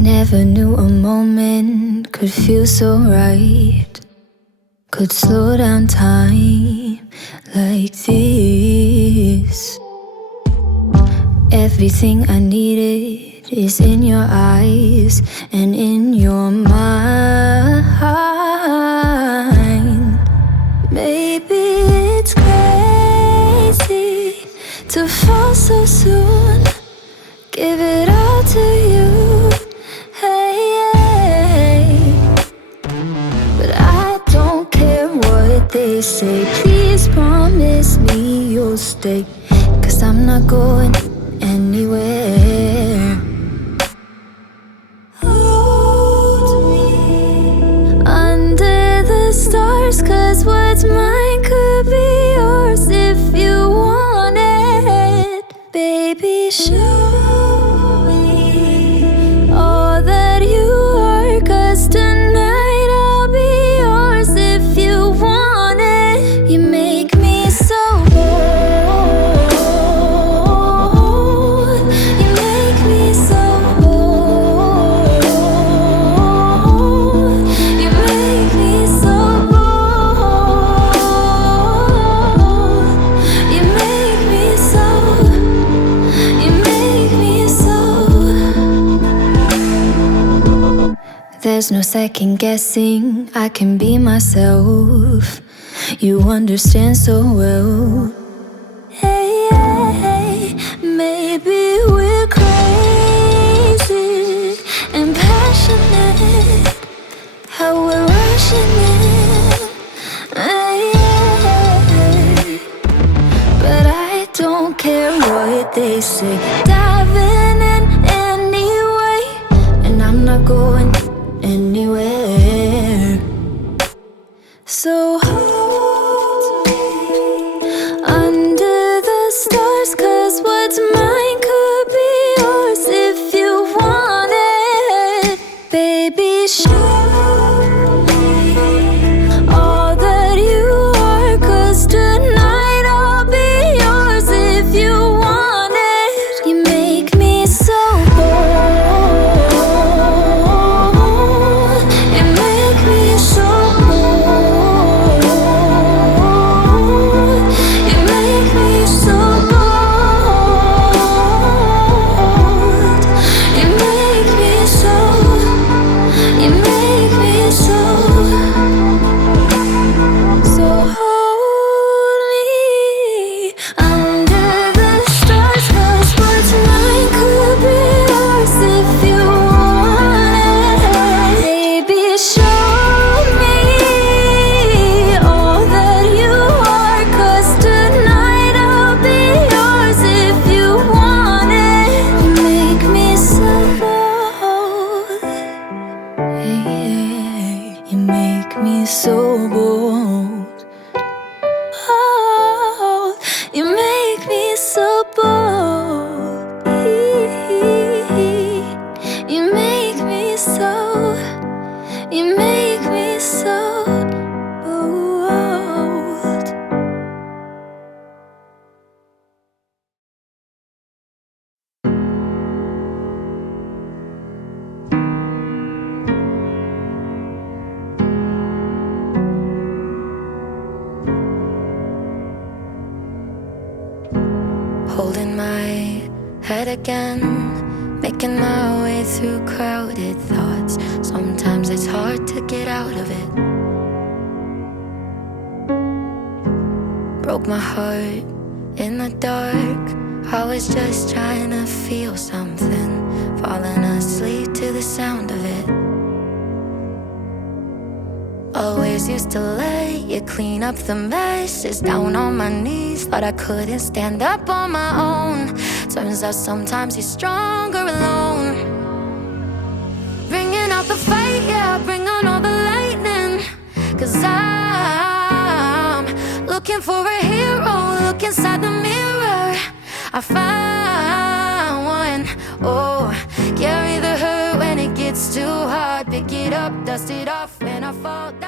Never knew a moment could feel so right, could slow down time like this. Everything I needed is in your eyes and in your mind. Maybe it's crazy to fall so soon, give it all to you, hey. But I don't care what they say, please promise me you'll stay, 'cause I'm not going anywhere. Hold me under the stars, 'cause what's mine could be yours if you want it. Baby, show me all that you are, 'cause tonight I'll be yours if you want it. You make me so bold, you make me so bold, you make me so bold, you make me so, you make me so. There's no second guessing, I can be myself. You understand so well. Hey, hey, maybe we're crazy and passionate, how we're rushing in. Hey, hey, but I don't care what they say. Diving in anyway, and I'm not going anywhere. So hold me under the stars, 'cause what's mine could be yours if you want it. Baby, show me all that you are, 'cause tonight I'll be yours if you want it. You make me so bold, you make me so bold, you make me so bold, you make me so, you make me so. So hold me under the stars, 'cause what's mine could be yours if you want it. Baby, show me all that you are, 'cause tonight I'll be yours if you want it. You make me so bold, hey, you make me so bold. Oh, you make me so bold. You make me so, you make me so bold. Holding my head again, making my way through crowded thoughts. Sometimes it's hard to get out of it. Broke my heart in the dark, I was just trying to feel something, falling asleep to the sound of it. Always used to let you clean up the messes, down on my knees, thought I couldn't stand up on my own. Turns out sometimes you're stronger alone. Bringing out the fight, yeah, bring on all the lightning, 'cause I'm looking for a hero, look inside the mirror, I found one. Oh, carry the hurt when it gets too hard, pick it up, dust it off when I fall down.